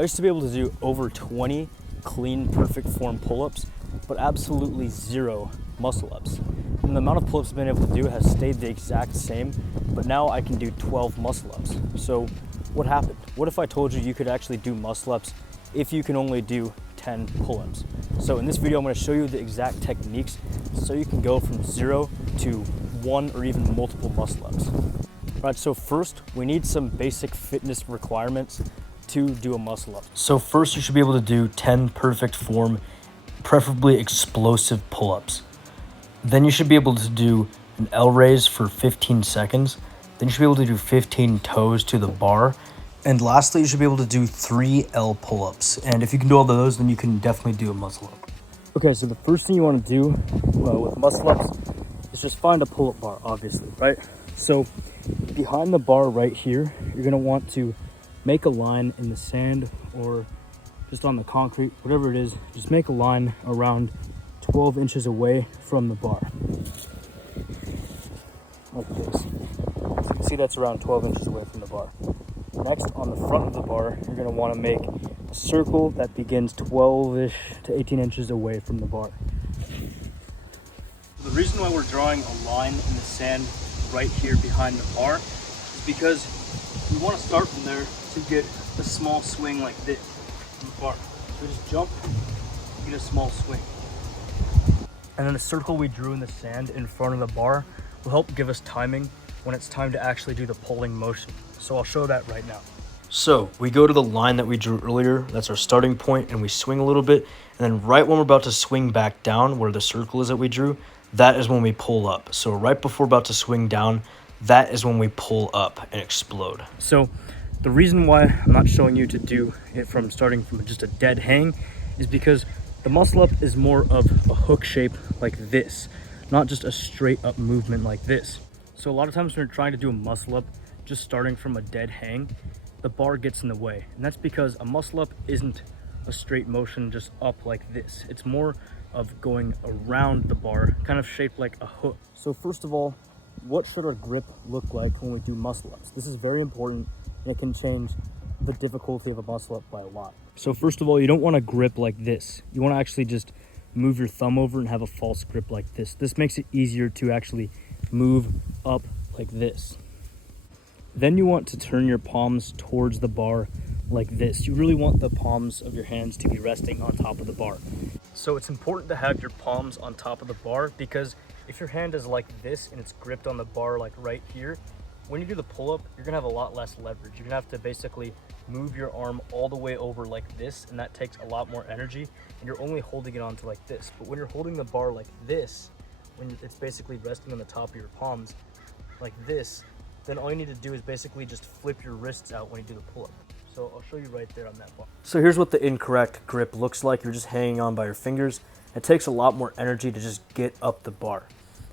I used to be able to do over 20 clean, perfect form pull-ups, but absolutely zero muscle-ups. And the amount of pull-ups I've been able to do has stayed the exact same, but now I can do 12 muscle-ups. So what happened? What if I told you you could actually do muscle-ups if you can only do 10 pull-ups? So in this video, I'm going to show you the exact techniques so you can go from 0 to 1 or even multiple muscle-ups. All right, so first we need some basic fitness requirements to do a muscle-up. So first you should be able to do 10 perfect form, preferably explosive pull-ups. Then you should be able to do an L raise for 15 seconds. Then you should be able to do 15 toes to the bar. And lastly, you should be able to do 3 L pull-ups. And if you can do all those, then you can definitely do a muscle-up. Okay, so the first thing you want to do with muscle-ups is just find a pull-up bar, obviously, right? So behind the bar right here, you're going to want to make a line in the sand or just on the concrete, whatever it is. Just make a line around 12 inches away from the bar, like this. So you can see that's around 12 inches away from the bar. Next, on the front of the bar, you're going to want to make a circle that begins 12-ish to 18 inches away from the bar. The reason why we're drawing a line in the sand right here behind the bar is because we want to start from there to get a small swing like this from the bar. So just jump, get a small swing. And then the circle we drew in the sand in front of the bar will help give us timing when it's time to actually do the pulling motion. So I'll show that right now. So we go to the line that we drew earlier, that's our starting point, and we swing a little bit. And then right when we're about to swing back down where the circle is that we drew, that is when we pull up. So right before we're about to swing down, that is when we pull up and explode. So the reason why I'm not showing you to do it from starting from just a dead hang is because the muscle up is more of a hook shape like this, not just a straight up movement like this. So a lot of times when you're trying to do a muscle up, just starting from a dead hang, the bar gets in the way. And that's because a muscle up isn't a straight motion just up like this. It's more of going around the bar, kind of shaped like a hook. So first of all, what should our grip look like when we do muscle ups? This is very important, and it can change the difficulty of a muscle up by a lot. So first of all, you don't want to grip like this. You want to actually just move your thumb over and have a false grip like this. This makes it easier to actually move up like this. Then you want to turn your palms towards the bar like this. You really want the palms of your hands to be resting on top of the bar. So it's important to have your palms on top of the bar, because if your hand is like this and it's gripped on the bar like right here, when you do the pull-up, you're gonna have a lot less leverage. You're gonna have to basically move your arm all the way over like this, and that takes a lot more energy, and you're only holding it onto like this. But when you're holding the bar like this, when it's basically resting on the top of your palms like this, then all you need to do is basically just flip your wrists out when you do the pull-up. So I'll show you right there on that bar. So here's what the incorrect grip looks like. You're just hanging on by your fingers. It takes a lot more energy to just get up the bar.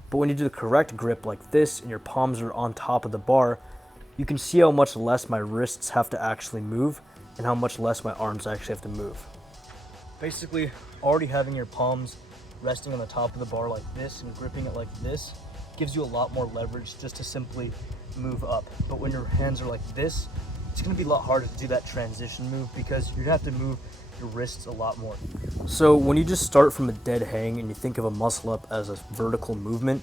But when you do the correct grip like this and your palms are on top of the bar, you can see how much less my wrists have to actually move and how much less my arms actually have to move. Basically, already having your palms resting on the top of the bar like this and gripping it like this gives you a lot more leverage just to simply move up. But when your hands are like this, it's going to be a lot harder to do that transition move because you're going to have to move your wrists a lot more. So when you just start from a dead hang and you think of a muscle up as a vertical movement,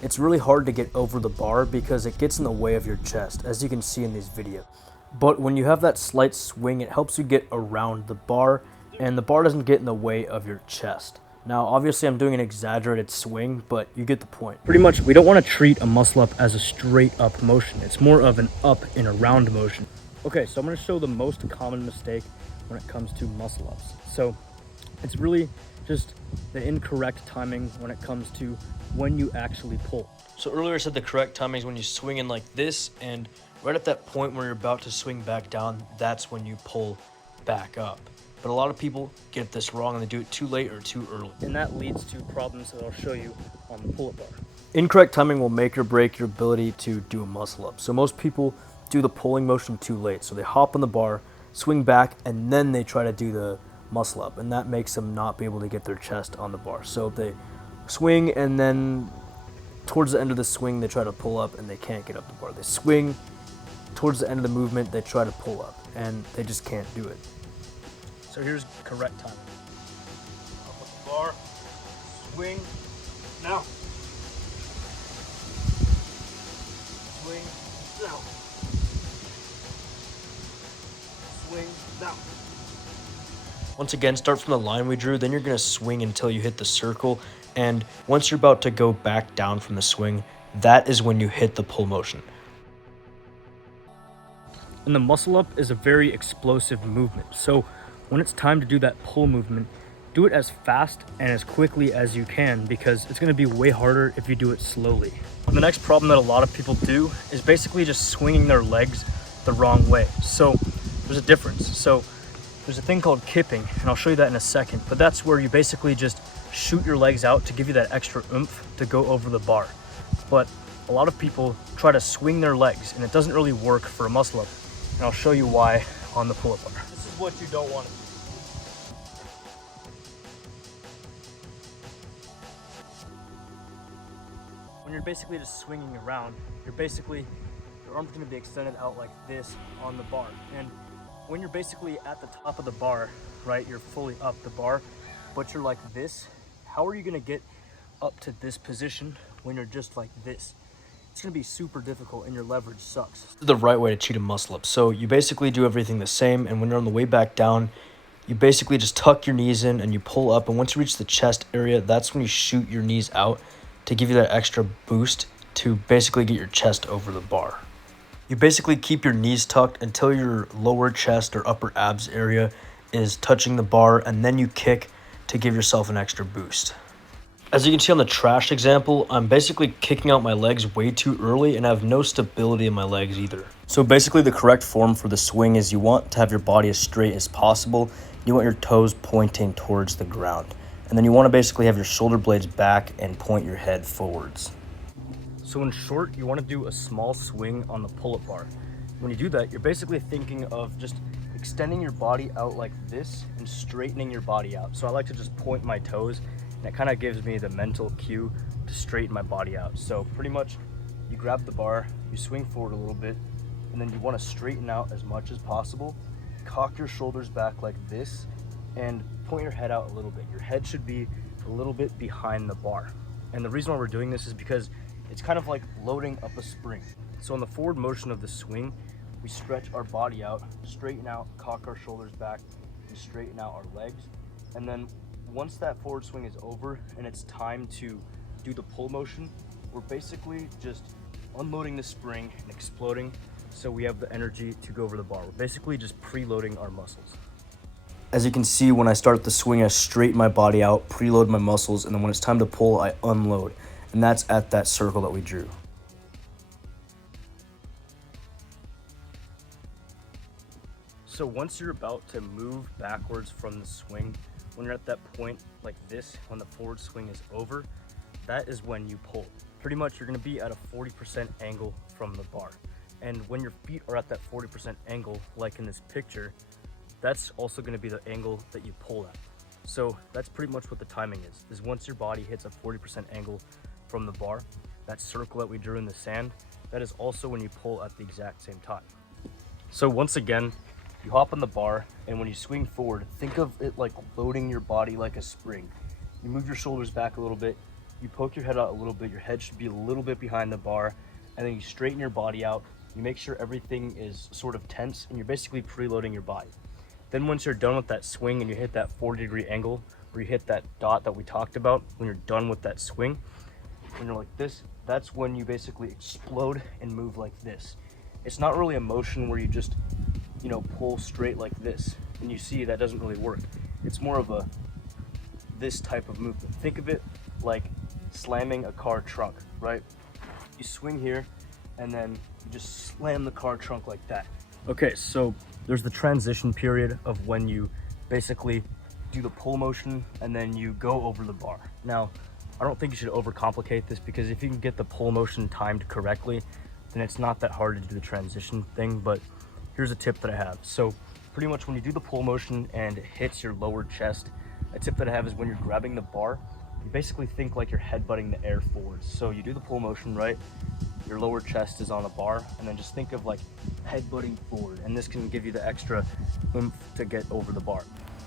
it's really hard to get over the bar because it gets in the way of your chest, as you can see in these videos. But when you have that slight swing, it helps you get around the bar, and the bar doesn't get in the way of your chest. Now, obviously I'm doing an exaggerated swing, but you get the point. Pretty much, we don't want to treat a muscle up as a straight up motion. It's more of an up and around motion. Okay, so I'm going to show the most common mistake when it comes to muscle ups. So it's really just the incorrect timing when it comes to when you actually pull. So earlier I said the correct timing is when you swing in like this, and right at that point where you're about to swing back down, that's when you pull back up. But a lot of people get this wrong and they do it too late or too early. And that leads to problems that I'll show you on the pull-up bar. Incorrect timing will make or break your ability to do a muscle up. So most people do the pulling motion too late. So they hop on the bar, swing back, and then they try to do the muscle up. And that makes them not be able to get their chest on the bar. So they swing, and then towards the end of the swing, they try to pull up and they can't get up the bar. They swing, towards the end of the movement, they try to pull up and they just can't do it. So here's correct timing. Up with the bar, swing, now. Swing, now. Swing, now. Once again, start from the line we drew, then you're going to swing until you hit the circle, and once you're about to go back down from the swing, that is when you hit the pull motion. And the muscle up is a very explosive movement, so when it's time to do that pull movement, do it as fast and as quickly as you can, because it's going to be way harder if you do it slowly. The next problem that a lot of people do is basically just swinging their legs the wrong way. So there's a difference. So there's a thing called kipping, and I'll show you that in a second, but that's where you basically just shoot your legs out to give you that extra oomph to go over the bar. But a lot of people try to swing their legs, and it doesn't really work for a muscle up. And I'll show you why on the pull-up bar. This is what you don't want to do. When you're basically just swinging around, your arm's going to be extended out like this on the bar. And when you're basically at the top of the bar, right, you're fully up the bar, but you're like this, how are you going to get up to this position when you're just like this? It's going to be super difficult and your leverage sucks. This is the right way to cheat a muscle up. So you basically do everything the same, and when you're on the way back down, you basically just tuck your knees in and you pull up, and once you reach the chest area, that's when you shoot your knees out to give you that extra boost to basically get your chest over the bar. You basically keep your knees tucked until your lower chest or upper abs area is touching the bar, and then you kick to give yourself an extra boost. As you can see on the trash example, I'm basically kicking out my legs way too early and I have no stability in my legs either. So basically the correct form for the swing is you want to have your body as straight as possible. You want your toes pointing towards the ground. And then you want to basically have your shoulder blades back and point your head forwards. So in short, you want to do a small swing on the pull-up bar. When you do that, you're basically thinking of just extending your body out like this and straightening your body out. So I like to just point my toes, and it kind of gives me the mental cue to straighten my body out. So pretty much you grab the bar, you swing forward a little bit, and then you want to straighten out as much as possible. Cock your shoulders back like this and point your head out a little bit. Your head should be a little bit behind the bar. And the reason why we're doing this is because it's kind of like loading up a spring. So in the forward motion of the swing, we stretch our body out, straighten out, cock our shoulders back, and straighten out our legs. And then once that forward swing is over and it's time to do the pull motion, we're basically just unloading the spring and exploding so we have the energy to go over the bar. We're basically just preloading our muscles. As you can see, when I start the swing, I straighten my body out, preload my muscles, and then when it's time to pull, I unload. And that's at that circle that we drew. So once you're about to move backwards from the swing, when you're at that point like this, when the forward swing is over, that is when you pull. Pretty much you're going to be at a 40% angle from the bar. And when your feet are at that 40% angle, like in this picture, that's also going to be the angle that you pull at. So that's pretty much what the timing is once your body hits a 40% angle from the bar, that circle that we drew in the sand, that is also when you pull at the exact same time. So once again, you hop on the bar, and when you swing forward, think of it like loading your body like a spring. You move your shoulders back a little bit, you poke your head out a little bit, your head should be a little bit behind the bar, and then you straighten your body out, you make sure everything is sort of tense, and you're basically preloading your body. Then once you're done with that swing and you hit that 40-degree angle, where you hit that dot that we talked about, when you're done with that swing, when you're like this, that's when you basically explode and move like this. It's not really a motion where you just, pull straight like this, and you see that doesn't really work. It's more of this type of movement. Think of it like slamming a car trunk, right? You swing here, and then you just slam the car trunk like that. Okay, so there's the transition period of when you basically do the pull motion and then you go over the bar. Now, I don't think you should overcomplicate this, because if you can get the pull motion timed correctly, then it's not that hard to do the transition thing. But here's a tip that I have. So pretty much when you do the pull motion and it hits your lower chest, a tip that I have is when you're grabbing the bar, you basically think like you're headbutting the air forwards. So you do the pull motion, right? Your lower chest is on the bar, and then just think of like headbutting forward, and this can give you the extra oomph to get over the bar.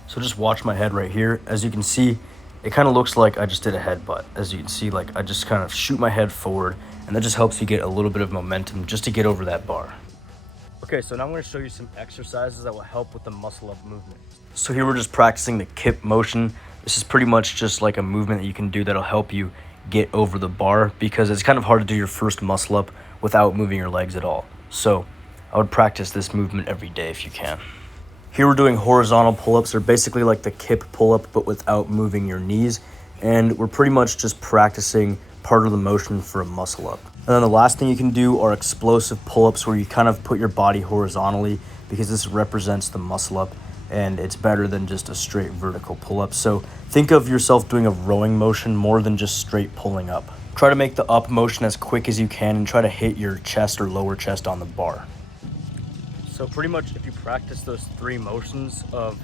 So just watch my head right here. As you can see, it kind of looks like I just did a headbutt. As you can see, like I just kind of shoot my head forward, and that just helps you get a little bit of momentum just to get over that bar. Okay, so now I'm going to show you some exercises that will help with the muscle up movement. So here we're just practicing the kip motion. This is pretty much just like a movement that you can do that'll help you get over the bar, because it's kind of hard to do your first muscle up without moving your legs at all. So I would practice this movement every day if you can. Here we're doing horizontal pull-ups. They're basically like the kip pull-up but without moving your knees, and we're pretty much just practicing part of the motion for a muscle up. And then the last thing you can do are explosive pull-ups, where you kind of put your body horizontally, because this represents the muscle up and it's better than just a straight vertical pull-up. So think of yourself doing a rowing motion more than just straight pulling up. Try to make the up motion as quick as you can and try to hit your chest or lower chest on the bar. So pretty much if you practice those three motions of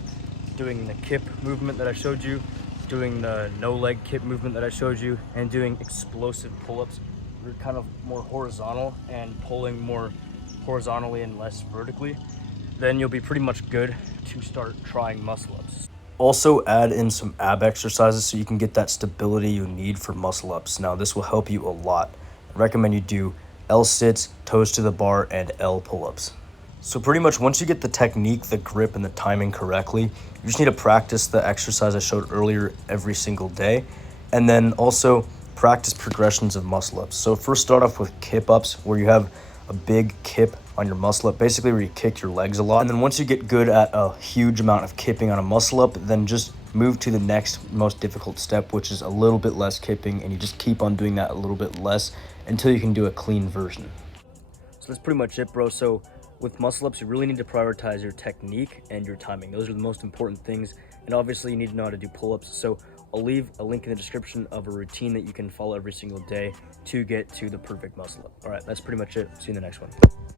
doing the kip movement that I showed you, doing the no leg kip movement that I showed you, and doing explosive pull-ups, you're kind of more horizontal and pulling more horizontally and less vertically, then you'll be pretty much good to start trying muscle ups. Also add in some ab exercises so you can get that stability you need for muscle ups. Now this will help you a lot. I recommend you do L sits, toes to the bar, and L pull-ups. So pretty much once you get the technique, the grip, and the timing correctly, you just need to practice the exercise I showed earlier every single day, and then also practice progressions of muscle ups. So first start off with kip ups, where you have a big kip on your muscle up, basically where you kick your legs a lot. And then once you get good at a huge amount of kipping on a muscle up, then just move to the next most difficult step, which is a little bit less kipping, and you just keep on doing that a little bit less until you can do a clean version. So that's pretty much it, bro. So with muscle ups, you really need to prioritize your technique and your timing. Those are the most important things. And obviously you need to know how to do pull-ups. So I'll leave a link in the description of a routine that you can follow every single day to get to the perfect muscle up. All right, that's pretty much it. See you in the next one.